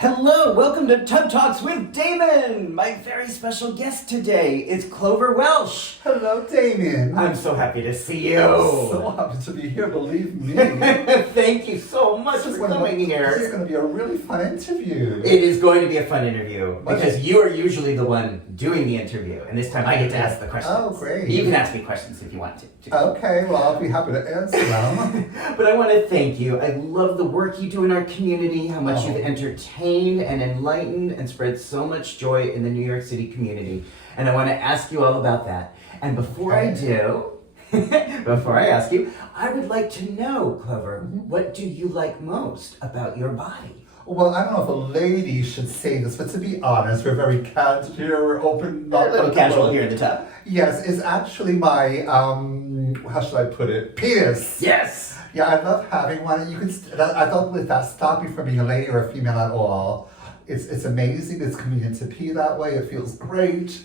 Hello, welcome to Tub Talks with Damon. My very special guest today is Clover Welsh. Hello, Damon. I'm so happy to see you. So happy to be here, believe me. Thank you so much for coming here. This is going to be a really fun interview. It is going to be a fun interview because you are usually the one doing the interview, and this time I get to ask the questions. Oh, great. You can ask me questions if you want to. Okay, well, I'll be happy to answer them. But I want to thank you. I love the work you do in our community, how much you've entertained and enlightened and spread so much joy in the New York City community. And I want to ask you all about that. And before I do, before I ask you, I would like to know, Clover, what do you like most about your body? Well, I don't know if a lady should say this, but to be honest, we're very candid here, we're open. Not a little casual here in the tub. Yes, it's actually my, how should I put it, penis. Yes! Yeah, I love having one. You can. I don't let that stop you from being a lady or a female at all. It's amazing. It's convenient to pee that way. It feels great.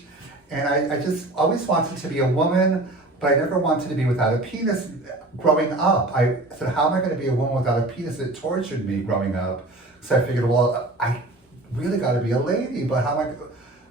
And I just always wanted to be a woman, but I never wanted to be without a penis. Growing up, I said, how am I going to be a woman without a penis? It tortured me growing up. So I figured, well, I really got to be a lady, but how am I?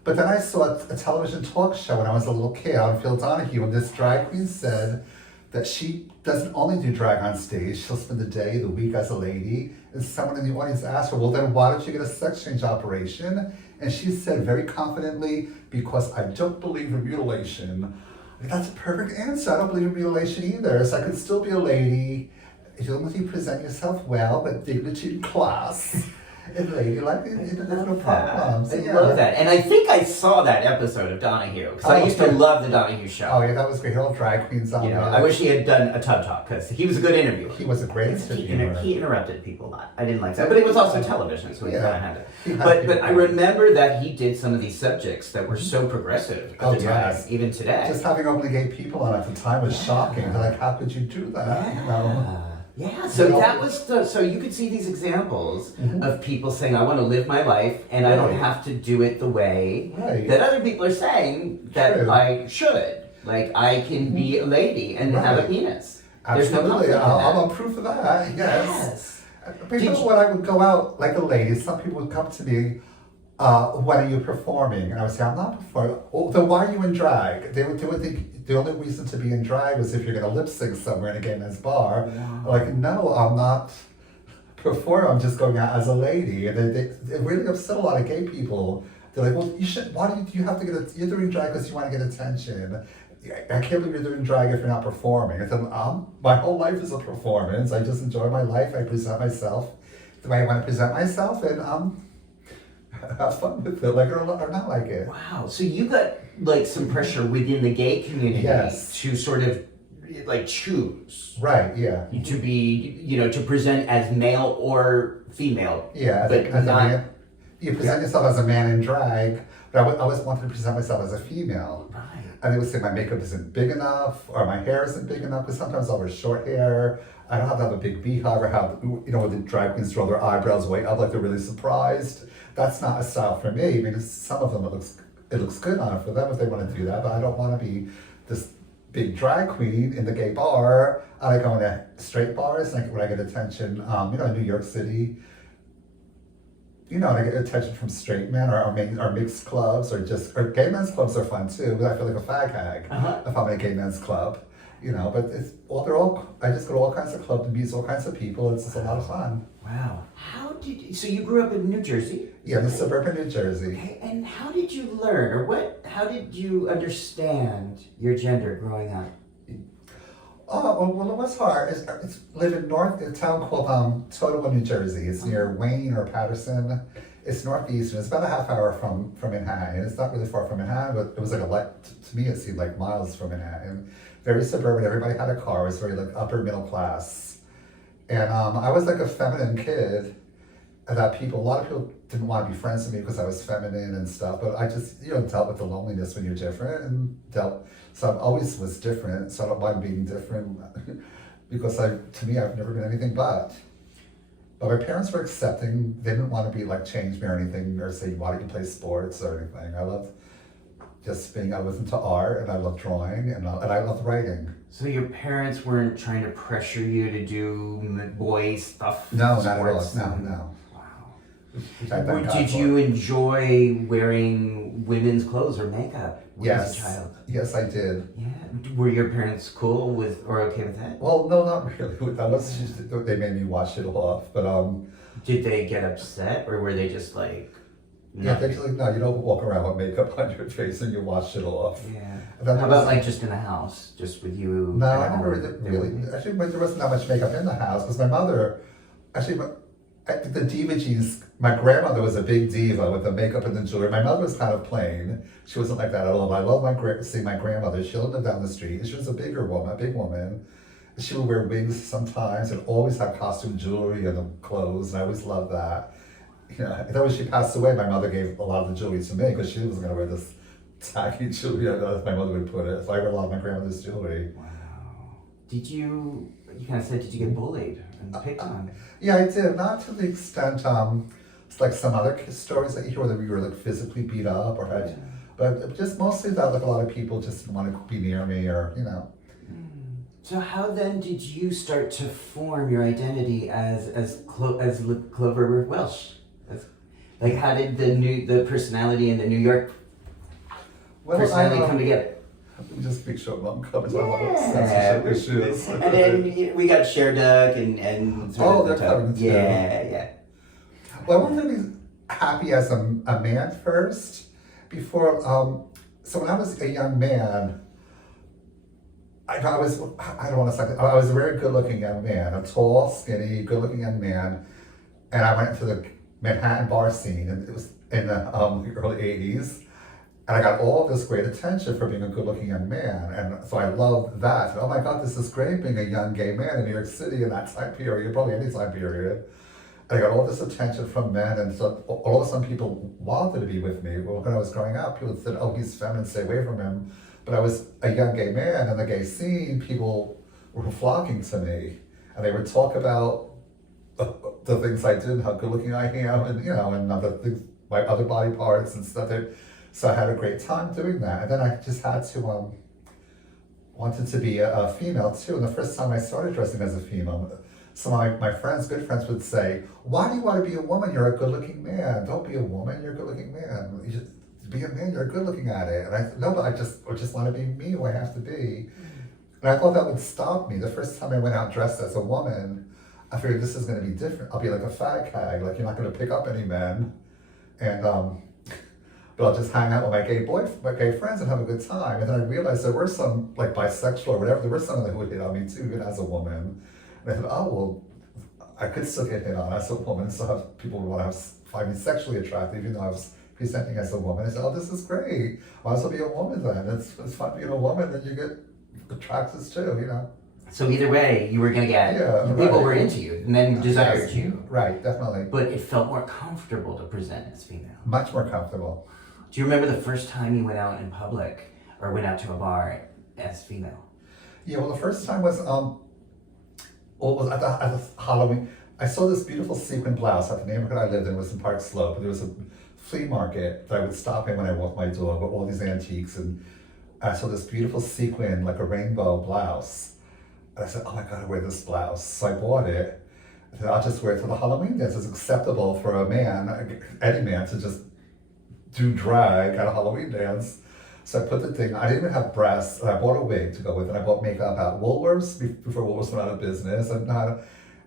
But then I saw a television talk show when I was a little kid on Phil Donahue, and this drag queen said that she doesn't only do drag on stage, she'll spend the day, the week as a lady. And someone in the audience asked her, well, then why don't you get a sex change operation? And she said very confidently, because I don't believe in mutilation. That's a perfect answer. I don't believe in mutilation either. So I could still be a lady, as long as you present yourself well, with dignity and class. And ladylike, there's no problems. I love that. And I think I saw that episode of Donahue, because I used to love the Donahue show. Oh yeah, that was great. All drag queens on there. I wish he had done a Tub Talk, because he was a good interviewer. He was a great interviewer. He interrupted people a lot. I didn't like that. But it was also television, so he kind of had to. But I remember that he did some of these subjects that were so progressive at the time, even today. Just having openly gay people on at the time was shocking. They're like, how could you do that? Yeah. You know? Yeah, so that was so you could see these examples of people saying, I want to live my life and I don't have to do it the way that other people are saying that I should. Like, I can be a lady and have a penis. Absolutely. There's no I'm a proof of that, yes. Before when I would go out like a lady, some people would come to me, when are you performing? And I would say, I'm not performing. Oh, then why are you in drag? They would think the only reason to be in drag was if you're going to lip sync somewhere in a gay men's bar. Wow. Like, no, I'm not performing. I'm just going out as a lady. And it really upset a lot of gay people. They're like, well, you should. Why do you have to you're doing drag because you want to get attention. I can't believe you're doing drag if you're not performing. I said, my whole life is a performance. I just enjoy my life. I present myself the way I want to present myself, and have fun with it, like it or not like it. Wow. So you got like some pressure within the gay community to sort of like choose. Right, yeah. To be, to present as male or female. Yeah, but as not, a man. You present yourself as a man in drag, but I always wanted to present myself as a female. Right. And they would say my makeup isn't big enough, or my hair isn't big enough, because sometimes I'll wear short hair. I don't have to have a big beehive or have, when the drag queens roll their eyebrows way up like they're really surprised. That's not a style for me. I mean, some of them it looks good on for them if they want to do that, but I don't want to be this big drag queen in the gay bar. I like going to straight bars, like when I get attention, in New York City. And I get attention from straight men or mixed clubs or gay men's clubs are fun too, but I feel like a fag hag if I'm in a gay men's club. But I just go to all kinds of clubs and meet all kinds of people. It's just a lot of fun. Wow. So you grew up in New Jersey? Yeah, in suburban New Jersey. Okay, and how did you learn, how did you understand your gender growing up? Oh, well, it was hard. It's live in a town called Totowa, New Jersey. It's near Wayne or Patterson. It's northeastern. It's about a half hour from Manhattan. It's not really far from Manhattan, but it was to me it seemed like miles from Manhattan. Very suburban. Everybody had a car. It was very like upper middle class. And I was like a feminine kid that a lot of people didn't want to be friends with me because I was feminine and stuff, but I just, dealt with the loneliness when you're different so I always was different, so I don't mind being different because to me, I've never been anything but my parents were accepting. They didn't want to be like change me or anything or say, why don't you play sports or anything. I loved I was into art and I loved drawing and I loved writing. So your parents weren't trying to pressure you to do boy stuff? No, not at all. No. Wow. which I thank God Did for. you enjoy wearing women's clothes or makeup as Yes. a child? Yes, I did. Yeah. Were your parents cool with or okay with that? Well, no, not really. That was just, they made me wash it off. But Did they get upset or were they just like, yeah, they're just like, no, you don't walk around with makeup on your face and you wash it off. Yeah. And then How there about was- like just in the house, just with you? No, at I home? never They really. wouldn't? Actually, but there wasn't that much makeup in the house because my mother, actually, the diva genes. My grandmother was a big diva with the makeup and the jewelry. My mother was kind of plain. She wasn't like that at all. But I love seeing my grandmother. She lived down the street. And she was a big woman. She would wear wigs sometimes and always have costume jewelry and the clothes. And I always loved that. You know, and then when she passed away, my mother gave a lot of the jewelry to me because she wasn't going to wear this tacky jewelry as my mother would put it. So I wear a lot of my grandmother's jewelry. Wow. You kind of said, did you get bullied and picked on? Yeah, I did. Not to the extent, it's like some other stories that you hear where we were like physically beat up or had, but just mostly that like a lot of people just didn't want to be near me or, you know. So how then did you start to form your identity as Clover Welsh? Like how did the personality and the New York personality come together? Let me just make sure Mom covers my mom Yeah. censorship issues. And then we got Duck and Oh, they're coming too. Yeah. Well, I wanted to be happy as a man first before, so when I was a young man, I was a very good looking young man, a tall, skinny, good looking young man. And I went to the Manhattan bar scene and it was in the early 80s. And I got all this great attention for being a good-looking young man, and so I loved that. And, oh my God, this is great being a young gay man in New York City in that time period, probably any time period. And I got all this attention from men, and so all of a sudden people wanted to be with me. Well, when I was growing up, people said, "Oh, he's feminine, stay away from him." But I was a young gay man in the gay scene. People were flocking to me, and they would talk about the things I did, how good-looking I am, and and other things, my other body parts and stuff. So I had a great time doing that. And then I just had to, wanted to be a female too. And the first time I started dressing as a female, some of my friends, good friends would say, "Why do you want to be a woman? You're a good looking man. Don't be a woman, you're a good looking man. You just be a man, you're good looking at it." And I said, "No, but I just want to be me who I have to be." And I thought that would stop me. The first time I went out dressed as a woman, I figured this is going to be different. I'll be like a fag hag, like you're not going to pick up any men. And, but I'll just hang out with my gay friends and have a good time. And then I realized there were some, like bisexual or whatever, there were some of them who would hit on me too, even as a woman. And I thought, oh, well, I could still get hit on as a woman, so have people would want to find me sexually attractive, even though I was presenting as a woman. I said, oh, this is great. Might as well be a woman then. It's fun being a woman, then you get attracted too, So either way, you were gonna get people were into you and then desired you. Right, definitely. But it felt more comfortable to present as female. Much more comfortable. Do you remember the first time you went out in public or went out to a bar as female? Yeah, well, the first time was at the Halloween. I saw this beautiful sequin blouse at the neighborhood I lived in. It was in Park Slope. There was a flea market that I would stop in when I walked my dog with all these antiques, and I saw this beautiful sequin, like a rainbow blouse. And I said, oh my God, I wear this blouse. So I bought it. I said, I'll just wear it to the Halloween dance. It's acceptable for a man, any man, to just do drag at a Halloween dance. So I put the thing, I didn't even have breasts, and I bought a wig to go with it. I bought makeup at Woolworths before Woolworths went out of business. And I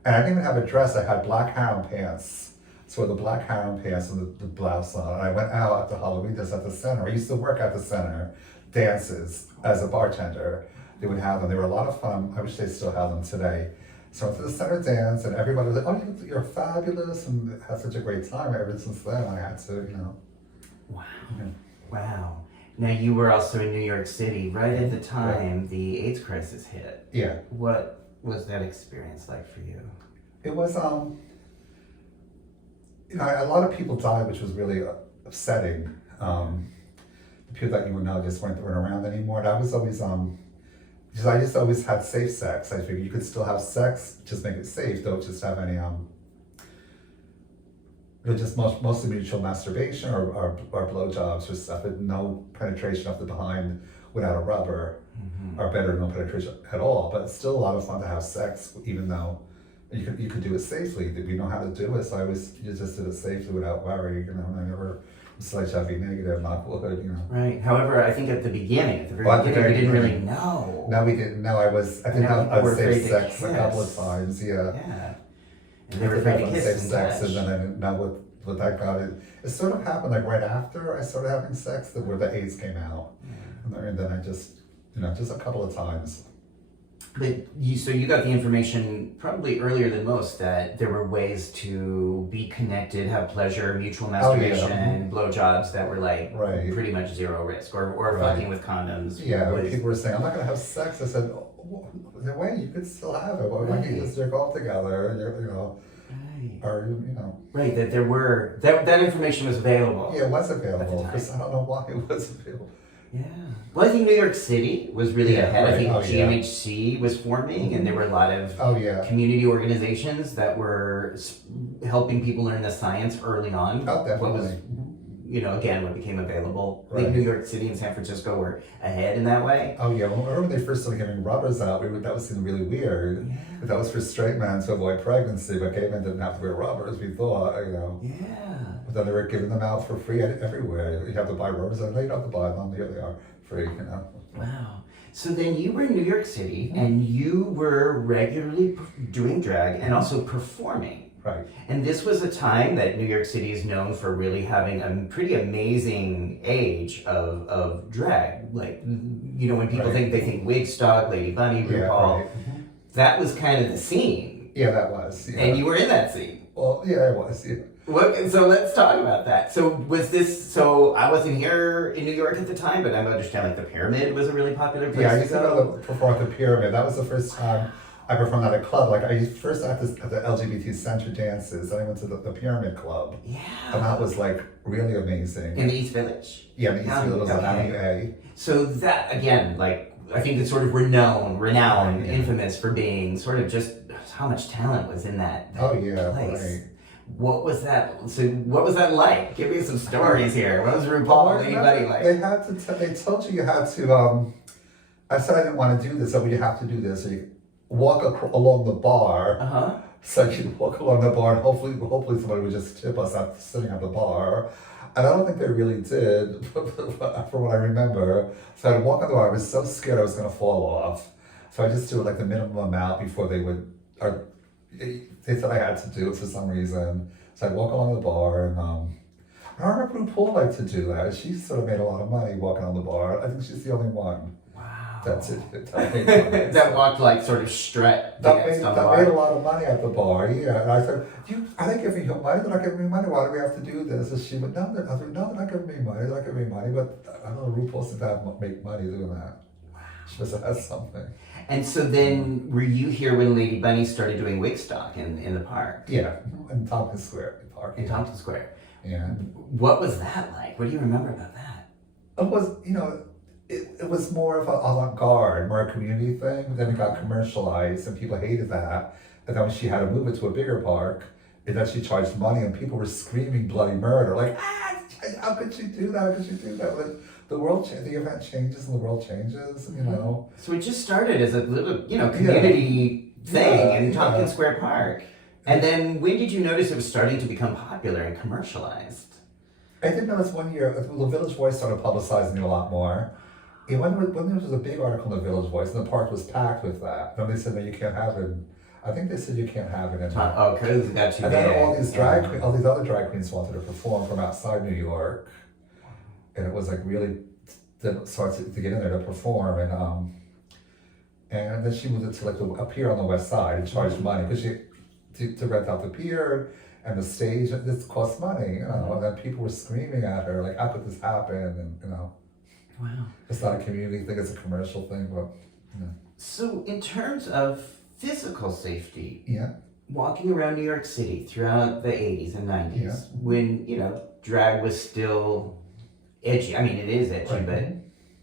didn't even have a dress, I had black harem pants. So with the black harem pants and the blouse on, and I went out at the Halloween dance at the center. I used to work at the center, dances, as a bartender. They would have them, they were a lot of fun. I wish they still have them today. So I went to the center dance, and everybody was like, oh, you're fabulous, and had such a great time. Ever since then, I had to, Wow. Yeah. Wow. Now you were also in New York City right at the time the AIDS crisis hit. Yeah. What was that experience like for you? It was, a lot of people died, which was really upsetting. The people that you would know just weren't around anymore. And I was always, because I just always had safe sex. I figured you could still have sex, just make it safe. Don't just have any, just mostly mutual masturbation or blowjobs or stuff, and no penetration of the behind without a rubber, or better, no penetration at all. But it's still a lot of fun to have sex, even though you could do it safely. We know how to do it, so you just did it safely without worry. You know, and I never was like HIV negative, knock wood. You know. Right. However, I think at the beginning, at the very Well, at the beginning, we very didn't really beginning. know. No, we didn't know. I did Now have people were unsafe afraid to sex a couple of kiss. times. Yeah. Yeah. And I they were did afraid have to kiss unsafe and sex, touch. and then I didn't know what that got. It sort of happened like right after I started having sex, where the AIDS came out, and then I just just a couple of times. But you got the information probably earlier than most that there were ways to be connected, have pleasure, mutual masturbation, blowjobs that were like pretty much zero risk, or fucking with condoms. Yeah, when people were saying, "I'm not going to have sex," I said, "The way you could still have it. Why can't you just jerk off together?" Right, that there were that information was available. Yeah, it was available. Because I don't know why it was available. Yeah. Well, I think New York City was really ahead. Right. I think GMHC was forming, and there were a lot of community organizations that were helping people learn the science early on. Oh, definitely. What was, again, what became available. I think New York City and San Francisco were ahead in that way. Oh, yeah. Well, remember when they first started giving rubbers out? That was seemed really weird. Yeah. But that was for straight men to avoid pregnancy, but gay men didn't have to wear rubbers, we thought, Yeah. But then they were giving them out for free everywhere. You have to buy rubbers, and you don't have to buy them. Here they are, free, Wow. So then you were in New York City, and you were regularly doing drag and also performing. Right. And this was a time that New York City is known for really having a pretty amazing age of drag. Like, when people think Wigstock, Lady Bunny, RuPaul, that was kind of the scene. Yeah, that was. Yeah. And you were in that scene. Well, yeah, it was. Yeah. So let's talk about that. So I wasn't here in New York at the time, but I understand like the Pyramid was a really popular place. Yeah, I used to go to perform at the Pyramid. That was the first time I performed at a club. Like I first at the LGBT Center dances, then I went to the Pyramid Club. Yeah. And that was like really amazing. In the East Village. Yeah, the East Village was on Avenue A. So that again, like I think it's sort of renowned, infamous for being sort of just how much talent was in that place. Right. What was that? So what was that like? Give me some stories here. What was RuPaul and anybody like? They told you had to. I said I didn't want to do this, so you have to do this. So you walk along the bar. So you walk along the bar, and hopefully somebody would just tip us after sitting at the bar. And I don't think they really did, from what I remember. So I'd walk on the bar. I was so scared I was going to fall off. So I just do like the minimum amount before they would. They said I had to do it for some reason. So I'd walk along the bar, and I remember RuPaul liked to do that. She sort of made a lot of money walking on the bar. I think she's the only one. Wow. That's it. That walked like sort of strut. That made a lot of money at the bar, yeah. And I said, are they giving you money? They're not giving me money. Why do we have to do this? And she went, no, they're not giving me money. They're not giving me money. But I don't know, RuPaul said that make money doing that. Wow. She must have had something. And so then, were you here when Lady Bunny started doing Wigstock in the park? Yeah, in Tompkins Square Park. In Tompkins Square. Yeah. What was that like? What do you remember about that? It was, it was more of an avant-garde, more a community thing. Then it got commercialized, and people hated that. And then when she had to move it to a bigger park, and then she charged money, and people were screaming bloody murder, like, how could you do that? How could you do that? Like, the event changes and the world changes, So it just started as a little, community thing in Tompkins Square Park. And then when did you notice it was starting to become popular and commercialized? I did notice one year, the Village Voice started publicizing it a lot more. And when there was a big article in the Village Voice, and the park was packed with that, then they said, no, you can't have it. I think they said you can't have it in there. Oh, because it got too big. And then all these other drag queens wanted to perform from outside New York. And it was like really started to get in there to perform, and then she moved it to like a pier on the west side and charged money because to rent out the pier and the stage. This cost money, and then people were screaming at her like, "How could this happen?" And wow, it's not a community thing; it's a commercial thing. But so in terms of physical safety, yeah, walking around New York City throughout the 80s and 90s, when drag was still edgy. I mean, it is edgy, but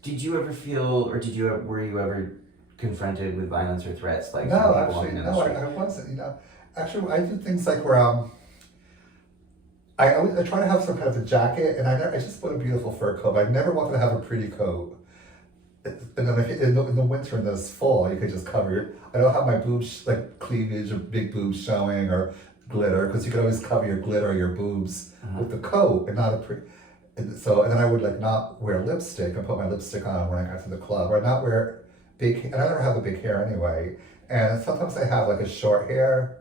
did you ever feel, or were you ever confronted with violence or threats? Like no, actually, no, I wasn't. Actually, I do things like where I try to have some kind of a jacket, and I just put a beautiful fur coat. I never wanted to have a pretty coat. And then in the winter and this fall, you could just cover your. I don't have my boobs like cleavage or big boobs showing or glitter because you could always cover your glitter or your boobs with the coat and not a pre. And then I would like not wear lipstick and put my lipstick on when I got to the club, or not wear big. And I never have a big hair anyway. And sometimes I have like a short hair,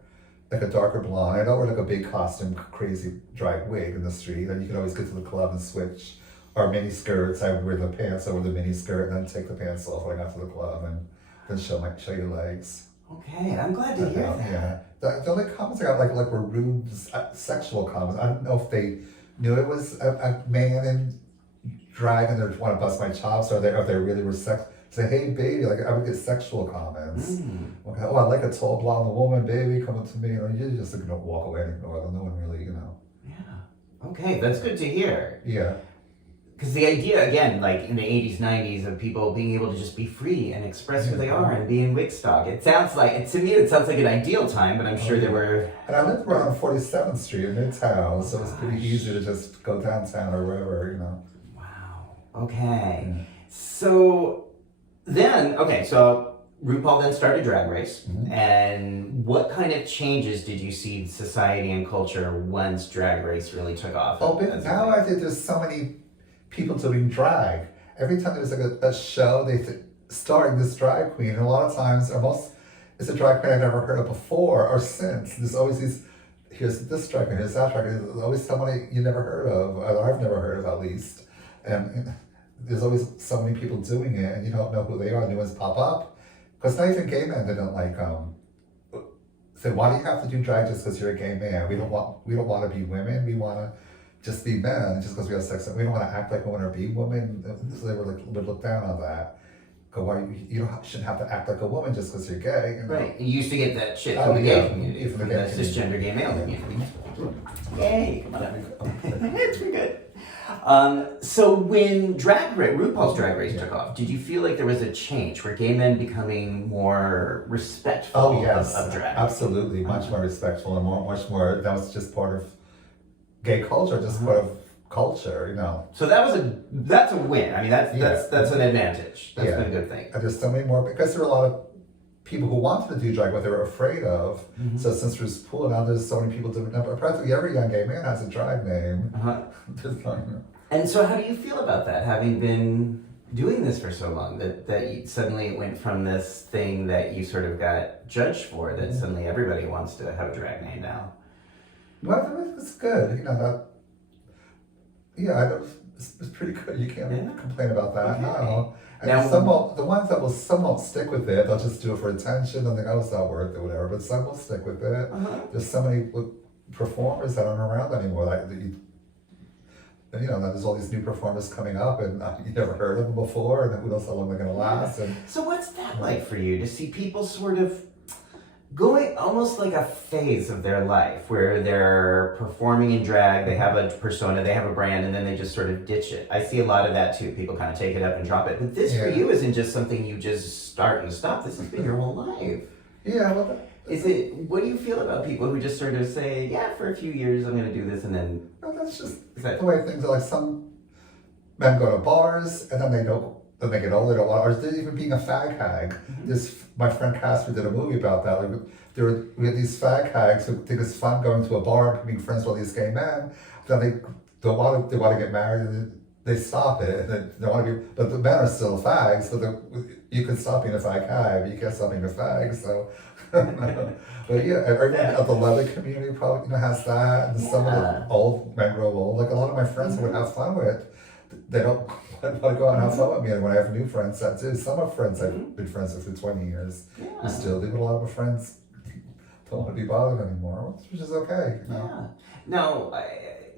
like a darker blonde. I don't wear like a big costume, crazy drag wig in the street. And you can always get to the club and switch. Or mini skirts. I would wear the pants over the mini skirt and then take the pants off when I got to the club and then show your legs. Okay, I'm glad to hear that. Yeah. The only comments I got like were rude sexual comments. I don't know if they knew it was a man in drag and they want to bust my chops, or if they really were say, hey baby, like I would get sexual comments. Okay, oh, I like a tall blonde woman, baby, coming to me. You're just gonna walk away and ignore them. No one really, Yeah. Okay, that's good to hear. Yeah. Because the idea, again, like in the 80s, 90s, of people being able to just be free and express who they are and be in Wigstock. It sounds like, to me, it sounds like an ideal time, but I'm sure there were... And I lived right on 47th Street in Midtown, so it was pretty easy to just go downtown or wherever, Wow. Okay. So then, so RuPaul then started Drag Race. And what kind of changes did you see in society and culture once Drag Race really took off? Oh, but now I think there's so many people doing drag. Every time there's like a show, starring this drag queen, and a lot of times, it's a drag queen I've never heard of before or since. There's always here's this drag queen, here's that drag queen. There's always somebody you never heard of, or I've never heard of at least. And there's always so many people doing it, and you don't know who they are. New ones pop up. Because not even gay men didn't like say, why do you have to do drag just because you're a gay man? We don't want to be women. We want to just be men just because we have sex. We don't want to act like women or be women. So they would look down on that. Go, why shouldn't have to act like a woman just because you're gay. Right. You used to get that shit from the gay community, from the cisgender gay male community. Yay! Come on. It's pretty good. So when RuPaul's Drag Race took off, did you feel like there was a change? Were gay men becoming more respectful of drag? Absolutely. Much more respectful and much more, that was just part of gay culture, just part of culture, So that's a win. I mean, that's an advantage. That's been a good thing. And there's so many more, because there are a lot of people who wanted to do drag, but they were afraid of. So since there's RuPaul now, there's so many people doing it. Practically every young gay man has a drag name. And so how do you feel about that, having been doing this for so long, that suddenly it went from this thing that you sort of got judged for, that suddenly everybody wants to have a drag name now? Well, it's good, it's pretty good. You can't complain about that. Okay. No. And now, the ones that some won't stick with it, they'll just do it for attention and think, oh, it's not worth it, whatever. But some will stick with it. There's so many performers that aren't around anymore. There's all these new performers coming up, and you never heard of them before, and who knows how long they're going to last. And so what's that like for you, to see people sort of going almost like a phase of their life where they're performing in drag, they have a persona, they have a brand, and then they just sort of ditch it? I see a lot of that too. People kind of take it up and drop it. But this for you isn't just something you just start and stop. This has been your whole life. Yeah, well, what do you feel about people who just sort of say, for a few years I'm going to do this, and then... No, that's just the way things are. Like, some men go to bars, and then they get older, they don't want, or they're even being a fag hag. My friend Casper did a movie about that. Like, we had these fag hags who think it's fun going to a bar and being friends with all these gay men. Then they want to get married, and they stop it, and then they want to be, but the men are still fags, so you can stop being a fag hag, but you can't stop being a fag, so... But everyone at the leather community probably has that, and some of the old men grow old. Like, a lot of my friends would have fun with, they don't want to go out and have fun with me, and when I have new friends, that too. Some of friends I've been friends with for 20 years who still do, but a lot of my friends don't want to be bothered anymore, which is okay. Now,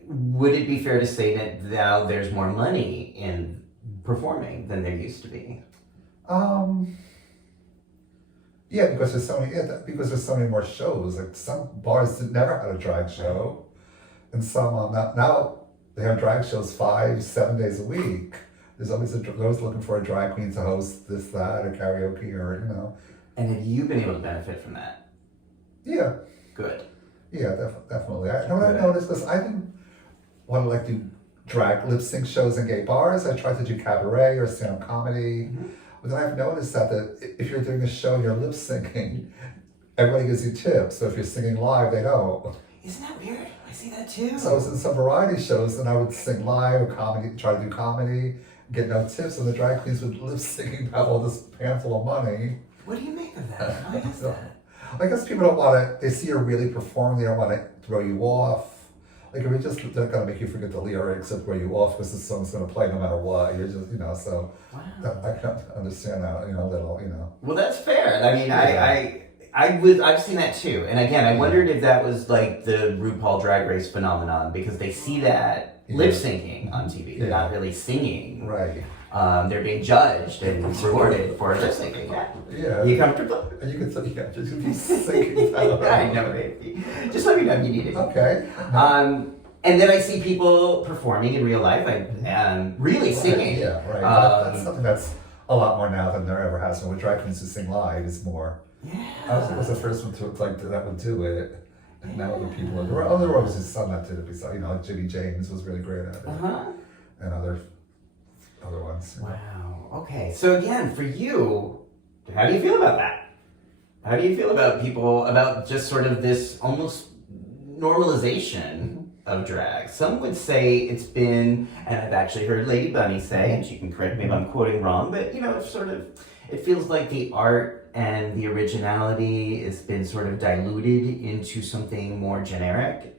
would it be fair to say that now there's more money in performing than there used to be? Yeah, because there's so many more shows. Like, some bars never had a drag show, and some now they have drag shows 5-7 days a week. There's always looking for a drag queen to host this, that, or karaoke, or And have you been able to benefit from that? Yeah. Good. Yeah, definitely. I noticed this. I didn't want to do drag lip sync shows in gay bars. I tried to do cabaret or stand-up comedy. But then I've noticed that if you're doing a show and you're lip syncing, everybody gives you tips. So if you're singing live, they don't. Isn't that weird? I see that too. So I was in some variety shows and I would sing live or comedy, try to do comedy, get no tips, and the drag queens would lip syncing have all this handful of money. What do you make of that? Why is that? I guess people don't want to, they see you really perform, they don't want to throw you off. Like if they're going to make you forget the lyrics or throw you off because the song's going to play no matter what. You're just, so Wow. I can't understand that, a little, Well, that's fair. I mean, I've seen that too. And again, I wondered if that was like the RuPaul Drag Race phenomenon because they see that lip syncing on TV. They're not really singing. Right. They're being judged and rewarded for lip syncing. Yeah. You comfortable? And you can say, just be singing. I know, baby. Just let me know if you need it. Okay. And then I see people performing in real life, really singing. Yeah, right. That's something that's a lot more now than there ever has been. With drag queens who sing live is more. Yeah. I was the first one that would do it. And now other people there were obviously some that did it besides, like Jimmy James was really great at it. And other ones. Wow. Okay. So again, for you, how do you feel about that? How do you feel about just sort of this almost normalization of drag? Some would say it's been, and I've actually heard Lady Bunny say, and she can correct me if I'm quoting wrong, but it feels like the art and the originality has been sort of diluted into something more generic.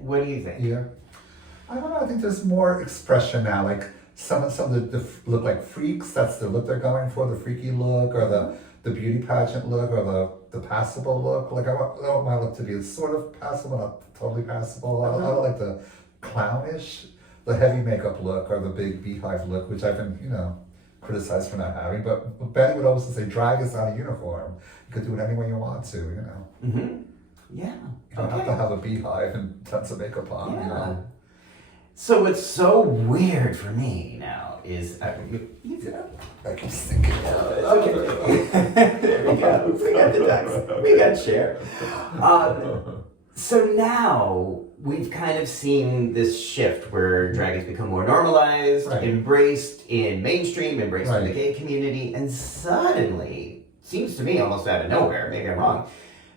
What do you think? Yeah. I don't know, I think there's more expression now, like some of the look like freaks, that's the look they're going for, the freaky look, or the beauty pageant look, or the passable look. Like I want my look to be sort of passable, not totally passable. I don't like the clownish, the heavy makeup look, or the big beehive look, which I've been, criticized for not having. But Betty would always say, drag is not a uniform. You could do it any way you want to, Mm-hmm. Yeah. You don't have to have a beehive and tons of makeup on, So what's so weird for me now is I keep thinking. Okay. There we go. We got the ducks. We got Cher. So now we've kind of seen this shift where drag has become more normalized, embraced in mainstream, embraced in the gay community, and suddenly, seems to me almost out of nowhere, maybe I'm wrong,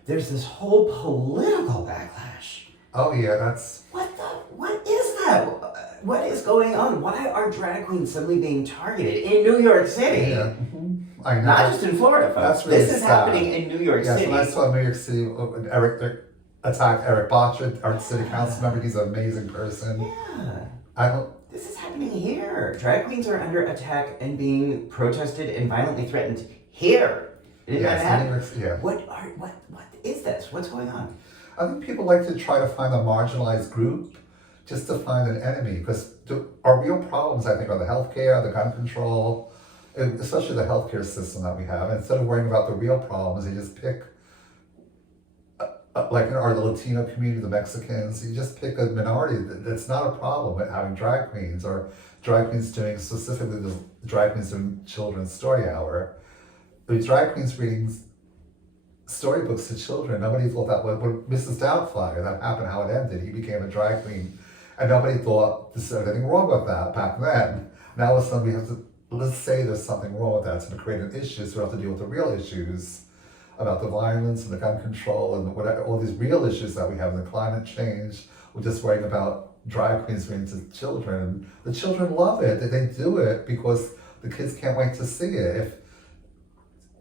there's this whole political backlash. Oh yeah, that's... What is that? What is going on? Why are drag queens suddenly being targeted in New York City? Yeah. I know. Not just in Florida, folks. That's really This is sad. happening in New York City. When I saw New York City, Eric attacked Eric Botcher, our city council member. He's an amazing person. Yeah. This is happening here. Drag queens are under attack and being protested and violently threatened here. Did that happen? What is this? What's going on? I think people like to try to find a marginalized group just to find an enemy, because our real problems, I think, are the healthcare, the gun control, especially the healthcare system that we have. And instead of worrying about the real problems, they just pick, like in the Latino community, the Mexicans, you just pick a minority that's not a problem with having drag queens, or drag queens doing, specifically the drag queens doing children's story hour. But drag queens reading storybooks to children, nobody thought that when Mrs. Doubtfire, that happened, how it ended, he became a drag queen, and nobody thought there's anything wrong with that back then. Now all of a sudden we have to, let's say there's something wrong with that, so to create an issue, so we have to deal with the real issues about the violence and the gun control and all these real issues that we have, and the climate change. We're just worrying about drag queens reading to children, and the children love it. They do it because the kids can't wait to see it.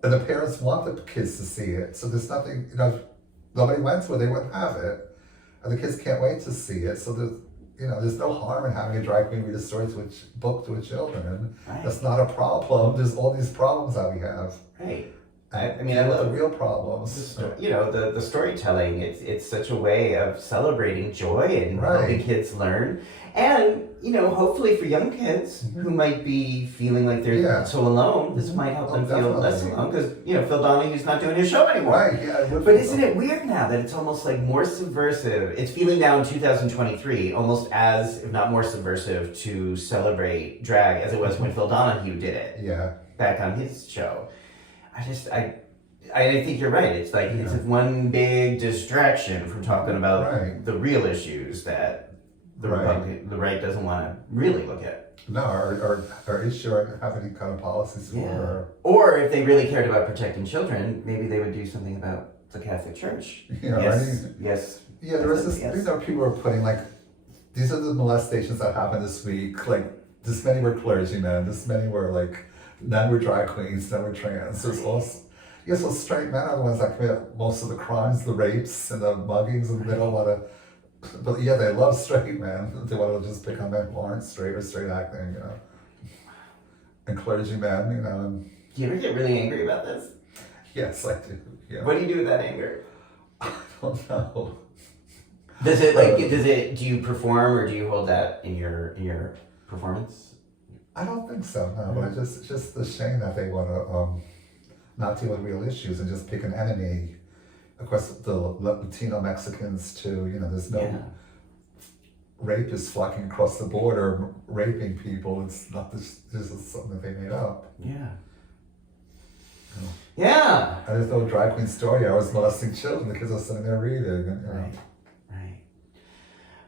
And the parents want the kids to see it. So there's nothing, if nobody went to it, they wouldn't have it. And the kids can't wait to see it. So there's no harm in having a drag queen read a story book to a children. Right. That's not a problem. There's all these problems that we have. Right. I love the real problems. The storytelling, it's such a way of celebrating joy and helping kids learn. And, hopefully for young kids who might be feeling like they're so alone, this might help them feel less alone. Because, Phil Donahue's not doing his show anymore. Right, yeah. But isn't it weird now that it's almost like more subversive? It's feeling now in 2023 almost as, if not more subversive, to celebrate drag as it was when Phil Donahue did it. Yeah. Back on his show. I think you're right. It's like it's one big distraction from talking about the real issues that the Right. the right doesn't want to really look at. No, or issue or have any kind of policies for her. Or if they really cared about protecting children, maybe they would do something about the Catholic Church. You know, Yes. right? Yes. Yeah, there was this, Yes. you know, people were putting like, these are the molestations that happened this week. Like, this many were clergymen, this many were like, none were drag queens, none were trans. There's also, yes, so straight men are the ones that commit most of the crimes, the rapes and the muggings, and they don't want to, but yeah, they love straight men. They want to just pick on men who aren't straight or straight acting, you know. And clergymen, you know. And Do you ever get really angry about this? yes, I do. Yeah. What do you do with that anger? I don't know. Does it do you perform or do you hold that in your performance? I don't think so, no. But it's just the shame that they want to not deal with real issues and just pick an enemy. Of course, the Latino Mexicans too. You know, there's no rapists flocking across the border raping people. It's not this is something that they made up. Yeah. You know. Yeah. And there's no drag queen story. I was molesting children. The kids are sitting there reading. And, you know. Right.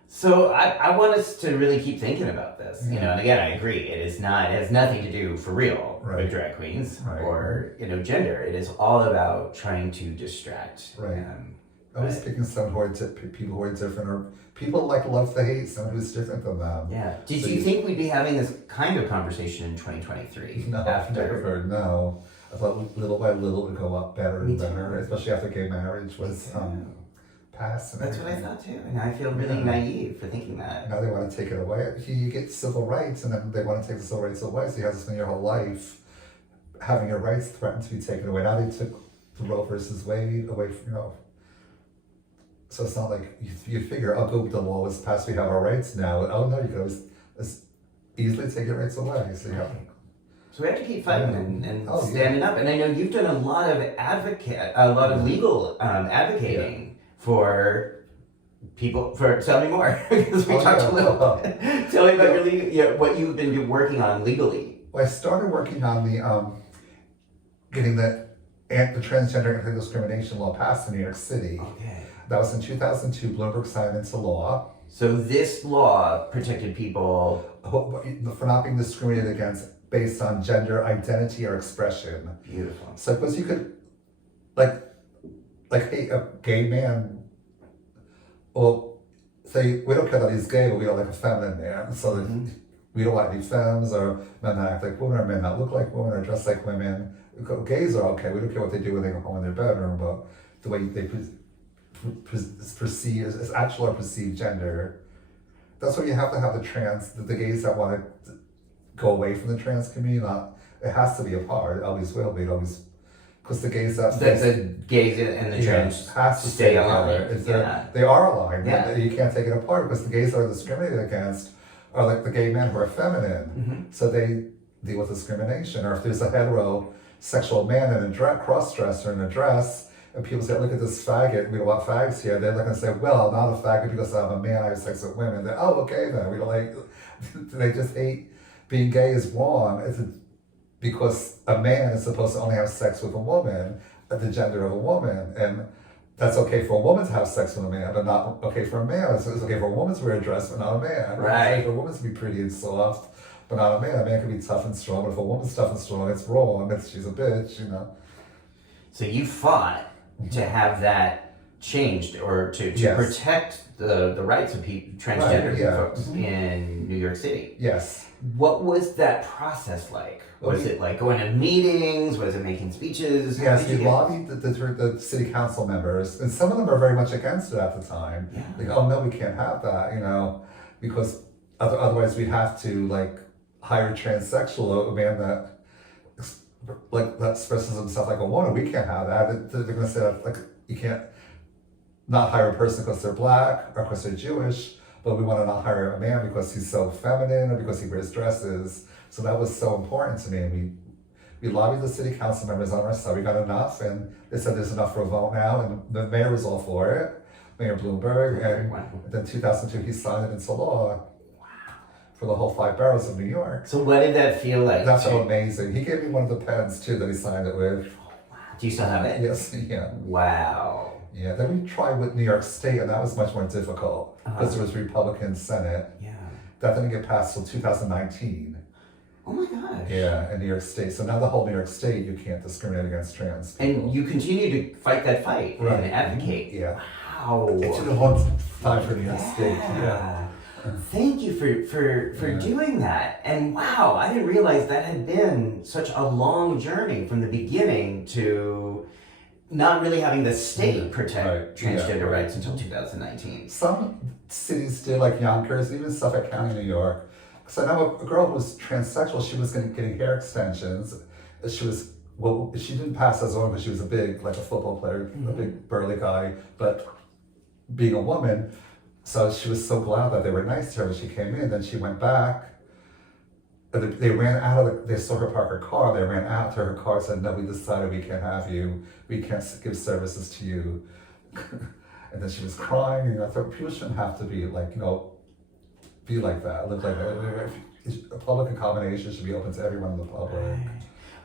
So I want us to really keep thinking about this. You know, and again, I agree. It has nothing to do for real with drag queens or gender. It is all about trying to distract. Right. Always picking someone who are people who are different, or people like love to hate someone who's different than them. Yeah. Did you think we'd be having this kind of conversation in 2023? No, never. No. I thought little by little it would go up better and better, especially after gay marriage was passed. And that's what I thought too, and I feel really naive for thinking that. Now they want to take it away. You get civil rights, and then they want to take the civil rights away, so you have to spend your whole life having your rights threatened to be taken away. Now they took the Roe versus Wade away from, so it's not like you figure, oh, good, the law was passed, we have our rights now. Oh no, you can always easily take your rights away. So you have. So we have to keep fighting and standing up. And I know you've done a lot of legal advocating for people. Tell me more, because we talked a little. Tell me about what you've been working on legally. Well, I started working on the getting the transgender anti-discrimination law passed in New York City. Okay. That was in 2002. Bloomberg signed into law. So this law protected people for not being discriminated against based on gender identity or expression. Beautiful. So because you could, like hey, a gay man, well, say we don't care that he's gay, but we don't like a feminine man. So we don't like these femmes or men that act like women or men that look like women or dress like women. Gays are okay. We don't care what they do when they go home in their bedroom, but the way they perceive is actual or perceived gender. That's why you have to have the gays that want to go away from the trans community. It has to be a part. It always will be. Because the gays the gays and the trans has to stay aligned. They are aligned. Yeah. You can't take it apart because the gays that are discriminated against are like the gay men who are feminine. So they deal with discrimination. Or if there's a heterosexual man in a cross-dresser in a dress, and people say, look at this faggot, we don't want fags here. They're not going to say, well, I'm not a faggot because I'm a man, I have sex with women. They're, oh, okay then. We don't like, they just hate being gay is wrong. Because a man is supposed to only have sex with a woman, the gender of a woman. And that's okay for a woman to have sex with a man, but not okay for a man. It's okay for a woman to wear a dress, but not a man. Right. It's okay for a woman to be pretty and soft, but not a man. A man can be tough and strong, but if a woman's tough and strong, it's wrong. She's a bitch, So you fought to have that changed, or to protect the rights of transgender folks in New York City. Yes. What was that process like? Was it like going to meetings? Was it making speeches? Yes, we lobbied the city council members, and some of them are very much against it at the time. Yeah. Like, oh no, we can't have that, because otherwise we'd have to hire a transsexual, a man that that expresses himself like a woman. We can't have that. They're going to say that you can't not hire a person because they're black or because they're Jewish, but we want to not hire a man because he's so feminine or because he wears dresses. So that was so important to me. And we lobbied the city council members on our side. We got enough, and they said there's enough for a vote now, and the mayor was all for it, Mayor Bloomberg. And then 2002, he signed it into law. For the whole 5 boroughs of New York. So what did that feel like? That's so amazing. He gave me one of the pens too that he signed it with. Do you still have it? Yes, yeah. Wow. Yeah, then we tried with New York State, and that was much more difficult because there was Republican Senate. Yeah. That didn't get passed till 2019. Oh my gosh. Yeah, in New York State. So now the whole New York State, you can't discriminate against trans people. And you continue to fight that fight and advocate. Yeah. Wow. It took a long time for New York State. Yeah. Thank you for doing that. And wow, I didn't realize that had been such a long journey from the beginning to not really having the state protect transgender rights until 2019. Some cities did, like Yonkers, even Suffolk County, New York. Because I know a girl who was transsexual, she was getting hair extensions. She didn't pass as a woman, but she was a football player, a big burly guy, but being a woman, so she was so glad that they were nice to her when she came in. Then she went back. They ran out they saw her park her car. They ran out to her car and said, "No, we decided we can't have you. We can't give services to you." And then she was crying. And I thought people shouldn't have to be like that. Live like that. A public accommodation should be open to everyone in the public. Right.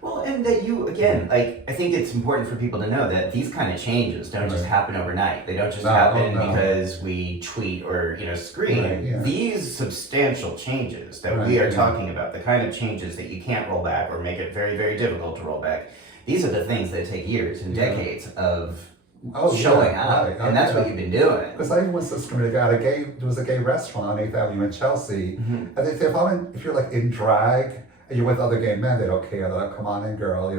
Well, and that you, again, I think it's important for people to know that these kind of changes don't just happen overnight. They don't just happen because we tweet or, scream. Right, yeah. These substantial changes that we are talking about, the kind of changes that you can't roll back or make it very, very difficult to roll back, these are the things that take years and decades of showing up. Right. And that's what you've been doing. Because I even was discriminated there was a gay restaurant on 8th Avenue in Chelsea. And if you're like in drag, and you're with other gay men, they don't care. They're like, "Come on in, girl,"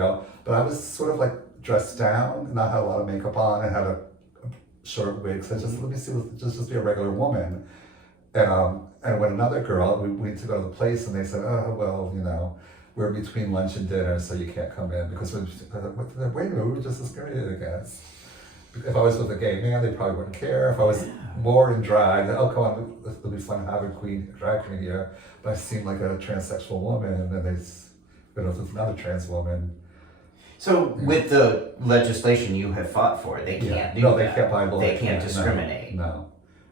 But I was sort of like dressed down, and I had a lot of makeup on, and had a short wig. So just let me see, just be a regular woman. And when another girl, we went to go to the place, and they said, "Oh, well, we're between lunch and dinner, so you can't come in," because wait a minute, we were just discriminated against. If I was with a gay man, they probably wouldn't care. If I was more in drag, then, "Oh, come on, it'll be fun to have a drag queen here." But I seemed like a transsexual woman, and then there's another trans woman. So with the legislation you have fought for, they can't do that. No, they can't buy They can't discriminate. No,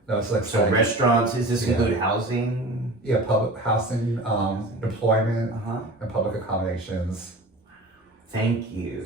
it's like so restaurants. Does this include housing? Yeah, public housing, employment, and public accommodations. Thank you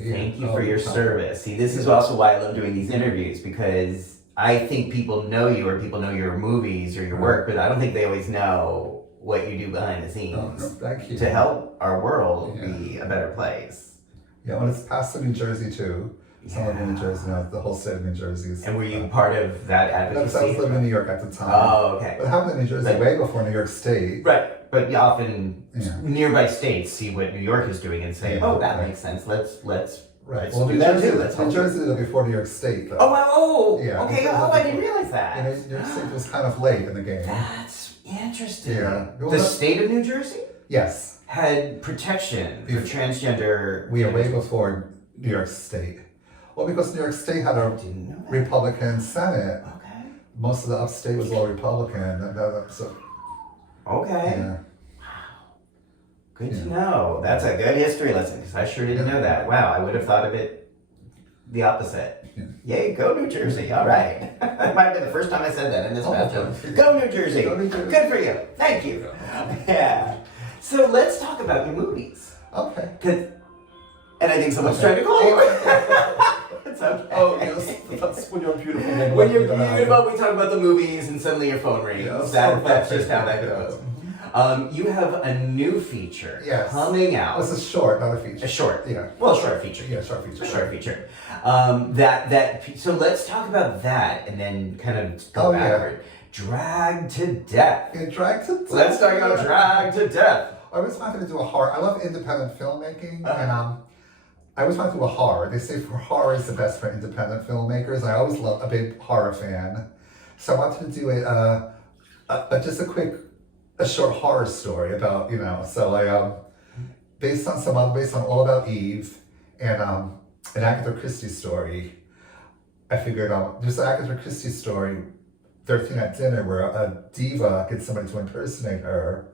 for your service. See, this is also why I love doing these interviews, because I think people know you, or people know your movies or your work, but I don't think they always know what you do behind the scenes thank you. to help our world be a better place. Yeah, when it's passed in New Jersey too. I live in New Jersey now, the whole state of New Jersey. And were you part of that advocacy? I was living in New York at the time. Oh, okay. But it happened in New Jersey way before New York State. Right, but often nearby states see what New York is doing and say, "Oh, that makes sense. Let's well, do that too." New Jersey did it before New York State, though. Okay. I didn't realize that. And New York State was kind of late in the game. That's interesting. Yeah. The state of New Jersey? Yes. Had protection for transgender. We are way before New York State. Well, because New York State had a Republican Senate. Okay. Most of the upstate was all Republican. Okay. Yeah. Good to know. That's a good history lesson, because I sure didn't know that. Wow, I would have thought of it the opposite. Yay, go New Jersey. All right. That might have been the first time I said that in this bathtub. Go New Jersey. Go New Jersey. Good for you. Thank you. Yeah. So let's talk about your movies. Okay. And I think someone's trying to call you. It's okay. Oh, yes. That's when you're beautiful. When you're beautiful, we talk about the movies and suddenly your phone rings. Yes. That's just how that goes. You have a new feature coming out. It's a short, not a feature. A short. Yeah. Well, a short feature. Yeah, short feature. A short feature. So let's talk about that and then kind of go backward. Drag to Death. Yeah, Drag to Death. Let's talk about Drag to Death. I always wanted to do a horror. I love independent filmmaking, and I always wanted to do a horror. They say horror is the best for independent filmmakers. I always love a big horror fan, so I wanted to do a short horror story about So I based on All About Eve and an Agatha Christie story. I figured there's an Agatha Christie story, 13 at Dinner, where a diva gets somebody to impersonate her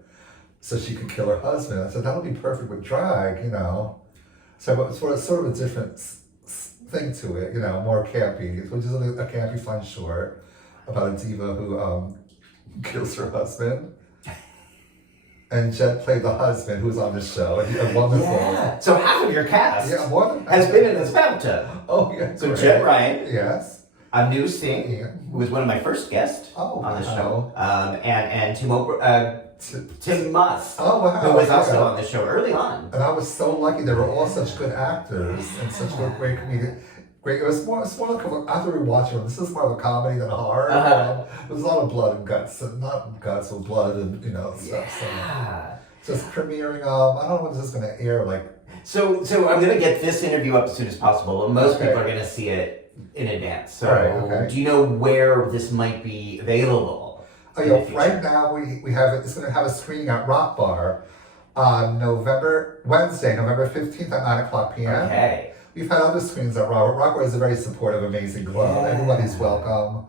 so she could kill her husband. I said, that'll be perfect with drag, So it's sort of a different thing to it, more campy, which is a campy, fun short about a diva who kills her husband. And Jed played the husband who's on the show. And wonderful. Yeah. So half of your cast more than has been in this bathtub. Oh, yeah. So Jed Ryan. Yes. Anu Singh, Yeah. who was one of my first guests Oh, on the wow. show, and Tim Moss, Oh, wow. who was also Yeah. on the show early on. And I was so lucky. They were all such good actors and such great comedians. Great. It's more like after we watched it, this is more of a comedy than a horror. Uh-huh. There's a lot of blood and guts, and not guts with blood and stuff. So Yeah. just premiering. I don't know when this is going to air. Like, So I'm gonna get this interview up as soon as possible. Most Okay. people are gonna see it in advance. So Right, okay. do you know where this might be available? oh in yeah, the future? right now we have it. It's going to have a screening at Rock Bar on Wednesday, November 15th at 9:00 p.m. Okay. We've had other screens at Rock. Rock Bar is a very supportive, amazing club. Yeah. Everybody's welcome,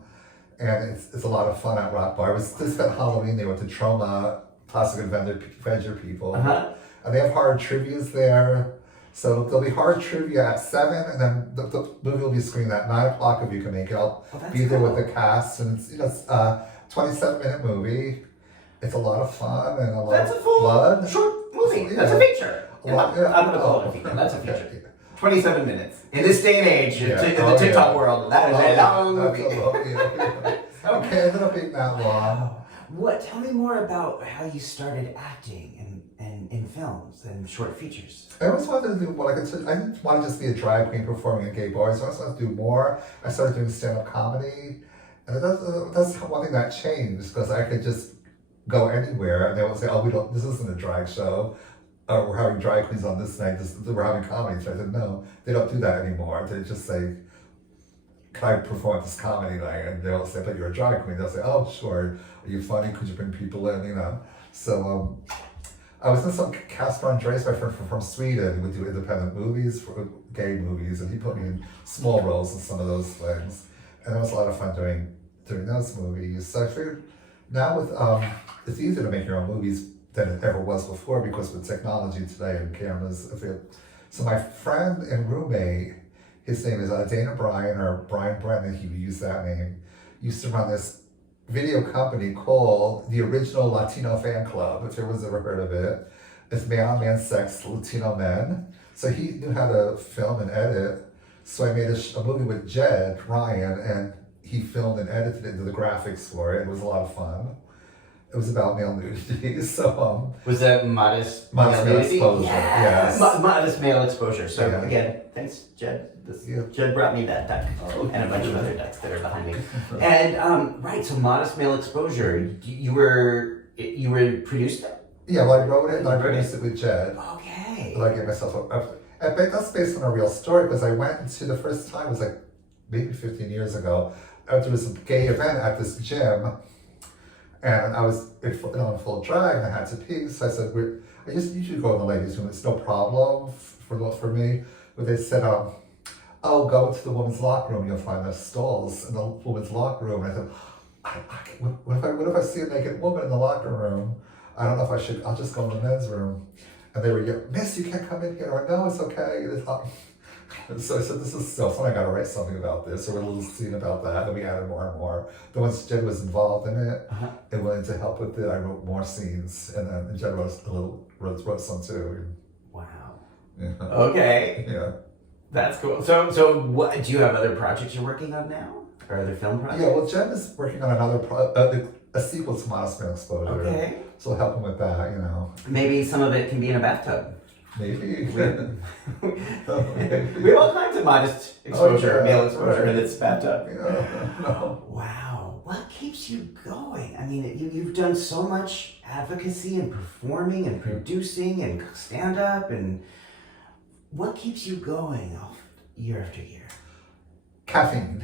and it's a lot of fun at Rock Bar. It was just at Halloween they went to Trauma Plastic and Vendor people, and they have horror trivias there. So there'll be horror trivia at 7, and then the movie will be screened at 9:00 if you can make it. I'll that's be there cool. with the cast, and it's a 27-minute movie. It's a lot of fun and a lot That's a of full blood. short movie. Yeah. That's a feature. A lot- yeah. I'm gonna call it a feature. That's a Okay. feature. 27 minutes. In this day and age, Yeah. in the Oh, TikTok yeah. world, that is a long That's movie. a long movie. Okay, it ended up being that long. Tell me more about how you started acting in films and short features. I always wanted to do more. I didn't want to just be a drag queen performing in gay bars. I always wanted to do more. I started doing stand-up comedy, and that's one thing that changed because I could just go anywhere, and they would say, "Oh, this isn't a drag show. We're having drag queens on this night. We're having comedy." So I said, "No, they don't do that anymore. They just say, can I perform at this comedy night?" And they'll say, "But you're a drag queen." They'll say, "Oh, sure. Are you funny? Could you bring people in?" So I was in some Casper Andreas, my friend from Sweden, who would do independent movies, gay movies, and he put me in small roles in some of those things. And it was a lot of fun doing those movies. So I figured now it's easier to make your own movies than it ever was before because with technology today and cameras. So my friend and roommate, his name is Dana Bryan or Brian Brennan, he would use that name, used to run this video company called the Original Latino Fan Club, if anyone's ever heard of it. It's man-on-man sex, Latino men. So he knew how to film and edit. So I made a movie with Jed Ryan, and he filmed and edited it into the graphics for it. It was a lot of fun. It was about male nudity. So Was that modest Modest male nudity? exposure, Yes. yes. Modest male exposure. So Yeah. again, thanks, Jed. Yeah. Jed brought me that duck and a bunch of other ducks that are behind me. And right, so modest male exposure. You were produced it? yeah, well, I wrote it and I produced it with Jed. Okay. But I gave myself that's based on a real story because I went to the first time, it was like maybe 15 years ago. There was a gay event at this gym, and I was in full drag and I had to pee. So I said, I just usually go in the ladies' room. It's no problem for me. But they said, oh, go into the women's locker room. You'll find the stalls in the women's locker room. And I said, what if I see a naked woman in the locker room? I don't know if I should. I'll just go in the men's room. And they were yelling, "Miss, you can't come in here." Or, "No, it's okay." So I said, "This is so fun. I got to write something about this." So we wrote a little scene about that, and we added more and more. Then once Jen was involved in it and willing to help with it, I wrote more scenes, and then Jen wrote some too. Wow. Yeah. Okay. Yeah. That's cool. So what, do you have other projects you're working on now? Or other film projects? Yeah. Well, Jen is working on a sequel to Modest Male Exposure. Okay. So we'll help him with that. Maybe some of it can be in a bathtub. Maybe. We have all kinds of modest exposure, yeah, male exposure, right. and it's bathtub. No. Wow. What keeps you going? I mean, you've done so much advocacy and performing and producing and stand-up, and what keeps you going year after year? Caffeine.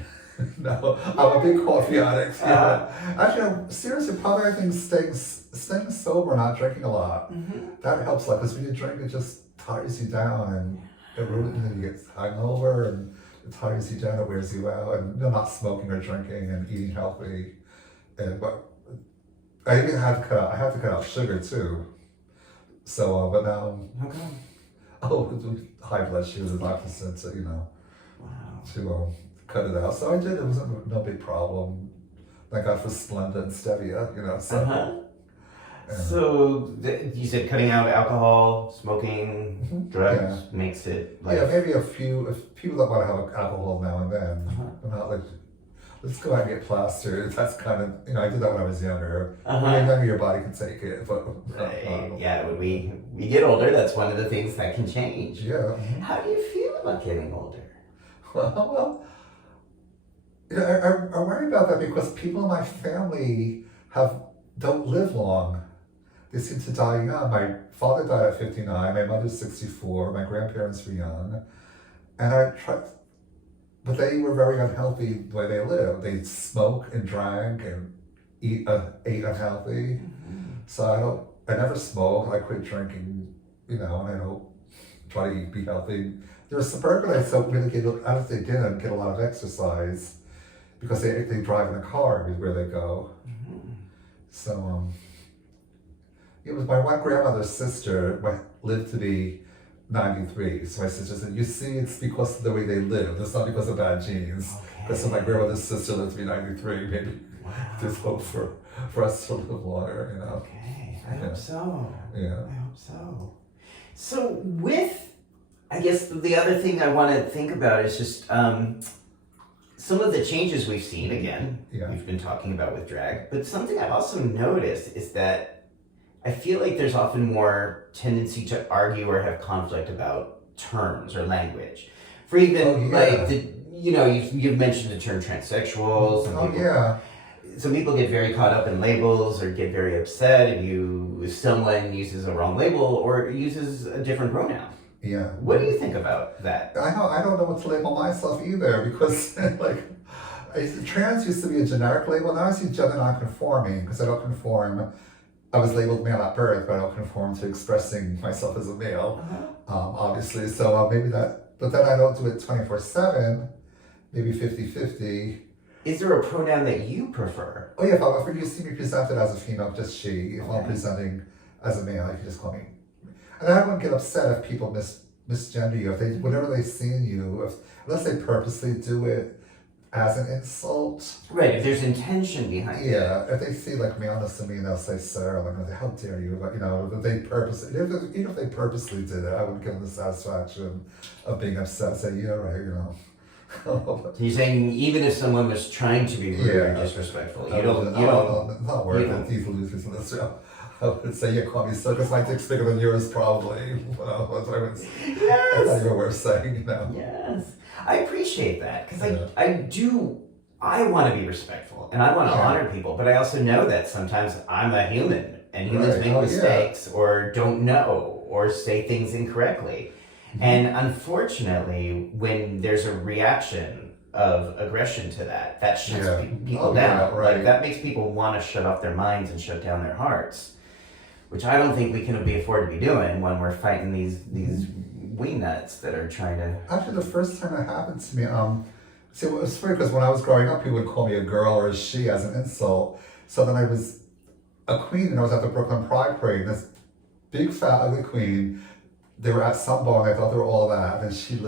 No, I'm a big coffee addict. Yeah. Actually, seriously, probably I think staying sober, not drinking a lot, that helps a lot. Because when you drink, it just tires you down, and you get hungover, and it tires you down, it wears you out. And not smoking or drinking and eating healthy. But I even had to cut out sugar too. So, but now, high blood sugar. The doctor said to cut it out. So I did. It was no big problem. Thank God for Splenda and Stevia, So. So you said cutting out alcohol, smoking, drugs makes it like... Yeah, maybe a few people that want to have alcohol now and then, but not like let's go out and get plastered. That's kind of, I did that when I was younger. Uh-huh. When you're younger, your body can take it, but Right. Yeah, when we get older, that's one of the things that can change. yeah. How do you feel about getting older? Well, I worry about that because people in my family don't live long. They seem to die young. My father died at 59. My mother's 64. My grandparents were young, and but they were very unhealthy the way they lived. They smoked and drank and ate unhealthy. Mm-hmm. So I never smoked. I quit drinking, and I don't try to be healthy. There were suburbanites that really as they didn't get a lot of exercise because they drive in a car where they go. Mm-hmm. So it was my one grandmother's sister lived to be 93. So my sister said, you see, it's because of the way they live. It's not because of bad genes. Because my grandmother's sister lived to be 93. Maybe there's hope for us to live longer, Okay, I hope so. Yeah. I hope so. So I guess the other thing I want to think about is just some of the changes we've seen, again, we've been talking about with drag, but something I've also noticed is that I feel like there's often more tendency to argue or have conflict about terms or language. For even you've mentioned the term transsexuals. Some people get very caught up in labels or get very upset if someone uses a wrong label or uses a different pronoun. Yeah. What do you think about that? I don't know what to label myself either because trans used to be a generic label. Now I see gender non-conforming because I don't conform. I was labeled male at birth, but I don't conform to expressing myself as a male, obviously. So maybe that, but then I don't do it 24/7, maybe 50-50. Is there a pronoun that you prefer? Oh yeah, if you see me presented as a female, just she. If I'm presenting as a male, you can just call me. And I wouldn't get upset if people misgender you. Whatever they see in you, unless they purposely do it as an insult. Right, if there's intention behind it. Yeah, if they see me honest to me and they'll say, sir, how dare you? But if they purposely, even if they purposely did it, I wouldn't give them the satisfaction of being upset. Say, yeah, right, So you're saying even if someone was trying to be rude or disrespectful, you don't. Not worth it. These losers in this show. I would say, yeah, call me sir, because my dick's bigger than yours, probably. That's what I would say. Yes. That's not even worth saying, Yes. I appreciate that because I want to be respectful and I want to honor people, but I also know that sometimes I'm a human and humans make mistakes or don't know or say things incorrectly. Mm-hmm. And unfortunately, when there's a reaction of aggression to that shuts people down. Like that makes people want to shut off their minds and shut down their hearts, which I don't think we can afford to be doing when we're fighting these wing nuts that are trying to. Actually, the first time it happened to me, see, it was funny because when I was growing up, people would call me a girl or a she as an insult. So then I was a queen and I was at the Brooklyn Pride Parade, and this big fat ugly queen, they were at some bar and I thought they were all that, and she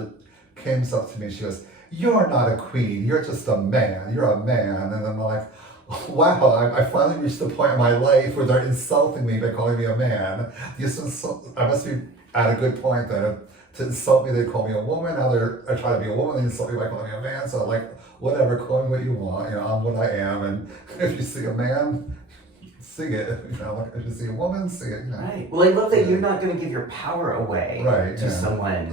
came up to me and she goes, "You're not a queen, you're just a man, you're a man." And I'm like, wow, I finally reached the point in my life where they're insulting me by calling me a man. I must be at a good point then. To insult me, they call me a woman. Now I try to be a woman, they insult me by calling me a man. So whatever, call me what you want. I'm what I am. And if you see a man, sing it. If you see a woman, sing it. Right. Well, I love that you're not going to give your power away to someone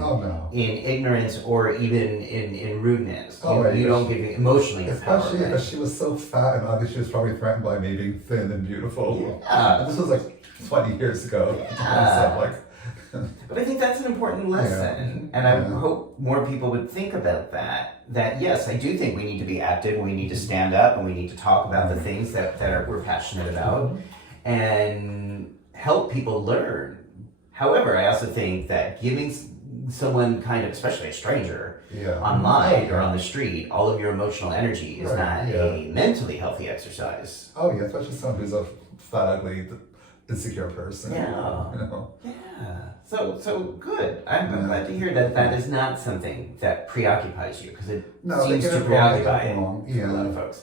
in ignorance or even in rudeness. You don't give emotionally your power. Especially because she was so fat and ugly, she was probably threatened by me being thin and beautiful. Yeah. And this was 20 years ago. Yeah. But I think that's an important lesson, and I hope more people would think about that yes, I do think we need to be active, we need to stand up, and we need to talk about the things that we're passionate about, and help people learn. However, I also think that giving someone especially a stranger, online or on the street, all of your emotional energy is not a mentally healthy exercise. Oh yeah, especially someone who's a fat, ugly, insecure person. So good. I'm glad to hear that is not something that preoccupies you, because it seems to preoccupy a lot of folks.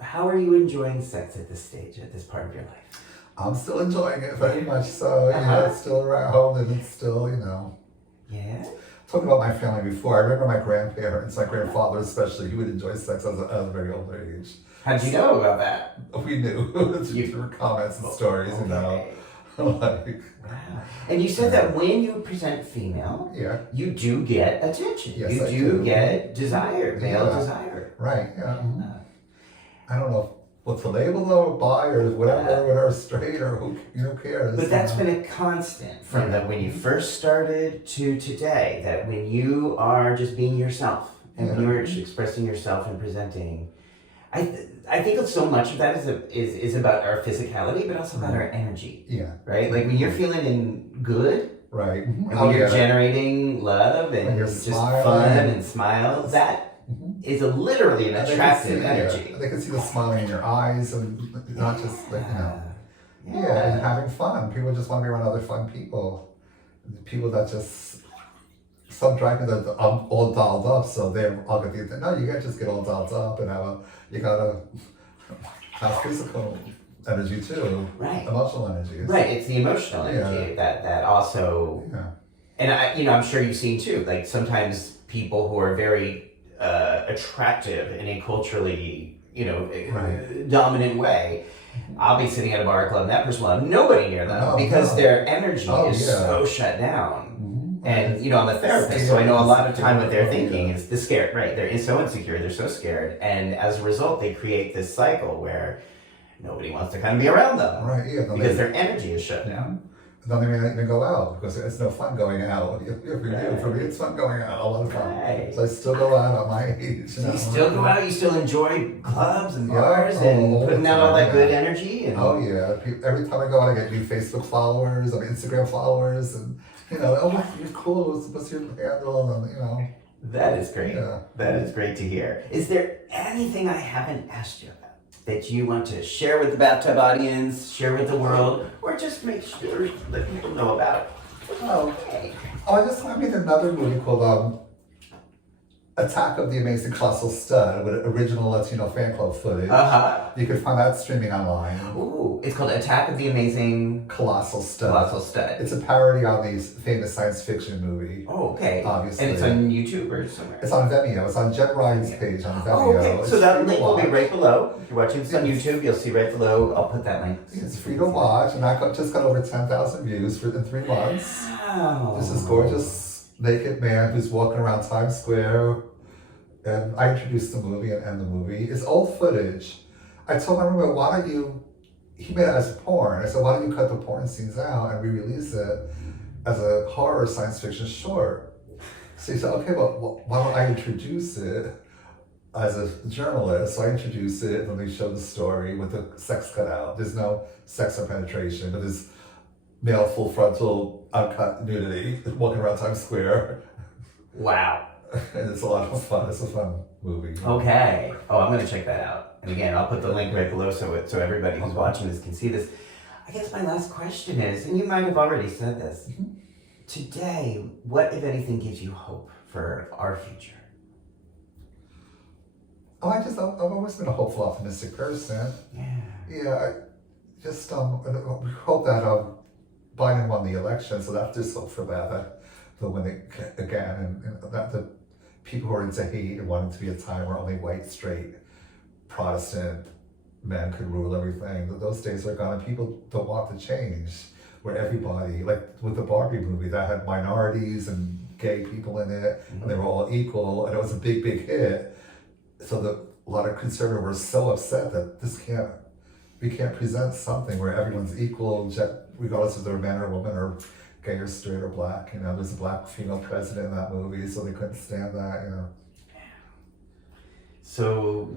How are you enjoying sex at this stage, at this part of your life? I'm still enjoying it very much so. It's still around and it's still, Yeah? talking about my family before, I remember my grandparents, my grandfather especially, he would enjoy sex at a very older age. How did you know about that? We knew through comments and stories, you know. Like, wow. And you said that when you present female, yeah, you do get attention. Yes, you I do do. get desire, male Yeah. desire. Right, yeah. I don't know what to label though, bi or whatever, straight or who cares. But that's been a constant from when you first started to today, that when you are just being yourself and when you're expressing yourself and presenting, I think so much of that is about our physicality, but also about our energy. Yeah. Right? Like when you're feeling good, right. and when you're generating love and you're just smiling. fun and smiles, that is literally an attractive energy. They can see the smiling in your eyes and not just like, and having fun. People just want to be around other fun people. People that just, some drag queens are all dolled up, so they're all gonna think, no, you can't just get all dolled up and you gotta have physical energy too. Right. Emotional energy. Right, it's the emotional energy that also, and I'm sure you've seen too, like sometimes people who are very attractive in a culturally, dominant way, I'll be sitting at a bar or club and that person will have nobody near them because their energy is so shut down. And, I'm a therapist, so I know a lot of time what they're thinking is the scared, right? They're so insecure, they're so scared. And as a result, they create this cycle where nobody wants to kind of be around them. Right, yeah. Because their energy is shut down. Then they may not even go out because it's no fun going out. For me, it's fun going out, a lot of fun. Right. So I still go out at my age. So you still go out, you still enjoy clubs and bars and putting out all that good energy? And every time I go out, I get new Facebook followers, Instagram followers, and you're cool. What's your handle? And That is great. Yeah. That is great to hear. Is there anything I haven't asked you about that you want to share with the Bathtub audience, share with the world, or just make sure that people know about? I made another movie called Attack of the Amazing Colossal Stud with original Latino fan club footage. You can find that streaming online. Ooh, it's called Attack of the Amazing Colossal Stud. Colossal Stud. It's a parody on the famous science fiction movie. Oh, okay. Obviously. And it's on YouTube or somewhere? It's on Vimeo. It's on Jen Ryan's page on Vimeo. Oh, okay. So that link will be watch. right below. If you're watching this on YouTube, you'll see right below. I'll put that link. It's free to watch, and I just got over 10,000 views in 3 months. Wow. This is gorgeous naked man who's walking around Times Square. And I introduced the movie and the movie. It's old footage. I told my roommate, why don't you, he made it as porn. I said, why don't you cut the porn scenes out and re-release it as a horror science fiction short? So he said, okay, well, why don't I introduce it as a journalist? So I introduced it, and we showed the story with the sex cut out. There's no sex or penetration, but there's male full frontal uncut nudity walking around Times Square. Wow. And it's a lot of fun. It's a fun movie. Okay. Oh, I'm going to check that out. And again, I'll put the link right below so everybody who's watching this can see this. I guess my last question is, and you might have already said this, today, what, if anything, gives you hope for our future? I've always been a hopeful, optimistic person. Yeah, I just we hope that Biden won the election, so that's just hope for that they'll win it again, and that the people who are into hate and wanting to be a time where only white, straight, Protestant men could rule everything, those days are gone, and people don't want to change, where everybody, like with the Barbie movie, that had minorities and gay people in it, and they were all equal, and it was a big, big hit. So a lot of conservatives were so upset that we can't present something where everyone's equal, regardless if they're a man or a woman or gay or straight or black. There's a black female president in that movie, so they couldn't stand that. So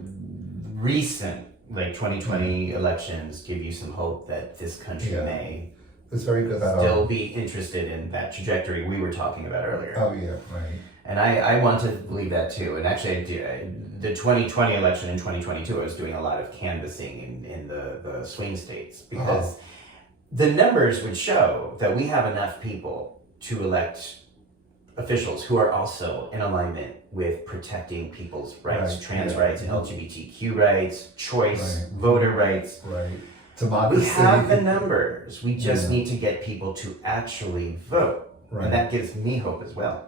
recent, like 2020 elections, give you some hope that this country may it's very good still be interested in that trajectory we were talking about earlier. Oh yeah, right. And I want to believe that too. And actually, the 2020 election and 2022, I was doing a lot of canvassing in the swing states because the numbers would show that we have enough people to elect officials who are also in alignment with protecting people's rights, trans rights, LGBTQ rights, choice, voter rights. Right. Democracy. We have the numbers. We just need to get people to actually vote. Right. And that gives me hope as well.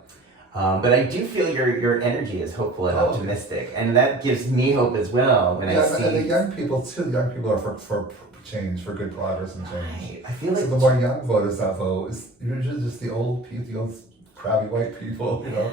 But I do feel your energy is hopeful and optimistic, and that gives me hope as well when I see. And the young people too. The young people are for change, for good progress and change. Right. I feel like so the more young voters that vote is usually just the old people, the old crabby white people, you know,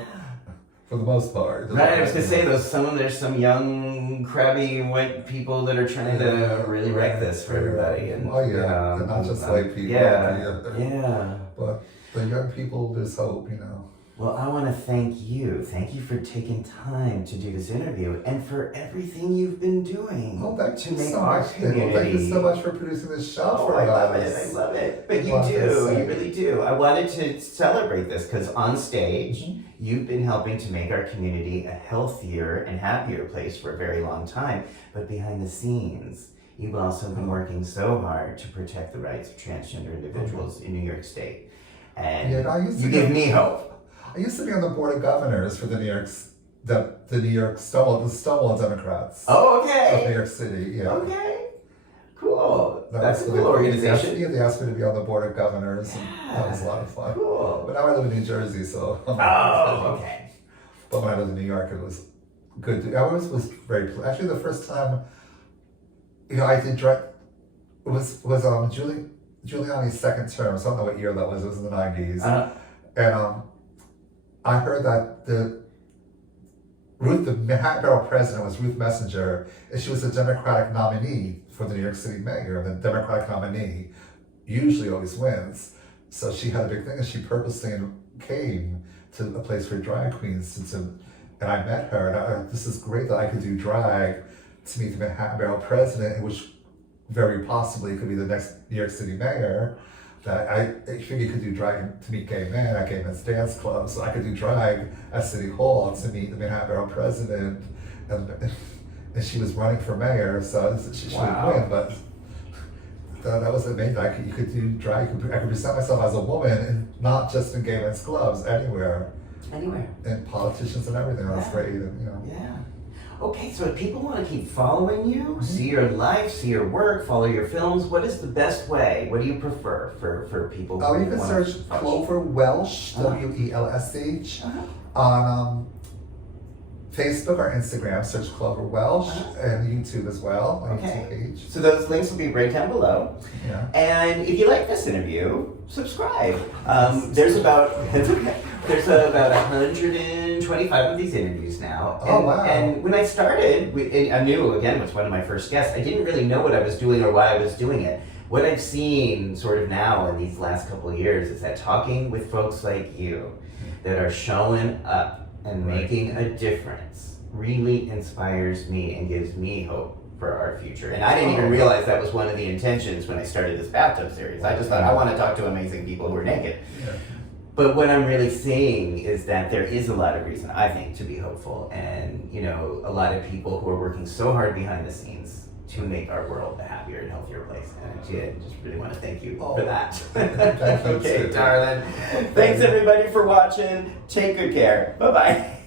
for the most part. Right, I was gonna say there's some young crabby white people that are trying to really wreck this for everybody. And they're not just white people. Yeah. But the young people, there's hope, you know. Well, I want to thank you. Thank you for taking time to do this interview and for everything you've been doing. Oh, thank to you make so our much. community. Thank you so much for producing this show for us. I love it. But you really do. I wanted to celebrate this because on stage, you've been helping to make our community a healthier and happier place for a very long time. But behind the scenes, you've also been working so hard to protect the rights of transgender individuals in New York State. And you give me hope. I used to be on the board of governors for the New York Stonewall Democrats. Oh, okay. Of New York City, yeah. Okay. Cool. That's a cool organization. They asked me to be on the board of governors, and that was a lot of fun. Cool. But now I live in New Jersey, so. Okay. But when I lived in New York, it was good. I was very. Actually, the first time, I did direct. It was Giuliani's second term. So I don't know what year that was. It was in the 90s, and I heard that the Manhattan Borough president was Ruth Messenger, and she was a Democratic nominee for the New York City mayor. And the Democratic nominee usually always wins. So she had a big thing, and she purposely came to a place for drag queens and I met her, and this is great that I could do drag to meet the Manhattan Borough president, which very possibly could be the next New York City mayor. That I figured you could do drag to meet gay men at Gay Men's Dance Club, so I could do drag at City Hall to meet the Manhattan Borough president, and she was running for mayor, so she should win. But that was amazing. You could do drag. I could present myself as a woman, and not just in gay men's clubs, anywhere. And politicians and everything. That's great, and Yeah. Okay, so if people want to keep following you, see your life, see your work, follow your films, what is the best way? What do you prefer for people who you can search Clover Welsh, WELSH, on Facebook or Instagram. Search Clover Welsh, and YouTube as well, on YouTube page. So those links will be right down below. Yeah. And if you like this interview, subscribe. There's about 125 of these interviews now. Oh, wow. And when I started, Anu, again, was one of my first guests. I didn't really know what I was doing or why I was doing it. What I've seen sort of now in these last couple of years is that talking with folks like you that are showing up and making a difference really inspires me and gives me hope for our future. And I didn't even realize that was one of the intentions when I started this bathtub series. I just thought I want to talk to amazing people who are naked. Yeah. But what I'm really seeing is that there is a lot of reason, I think, to be hopeful. And, a lot of people who are working so hard behind the scenes to make our world a happier and healthier place. And I just really want to thank you for that. Thank you. Okay, darling. Thanks everybody for watching. Take good care. Bye-bye.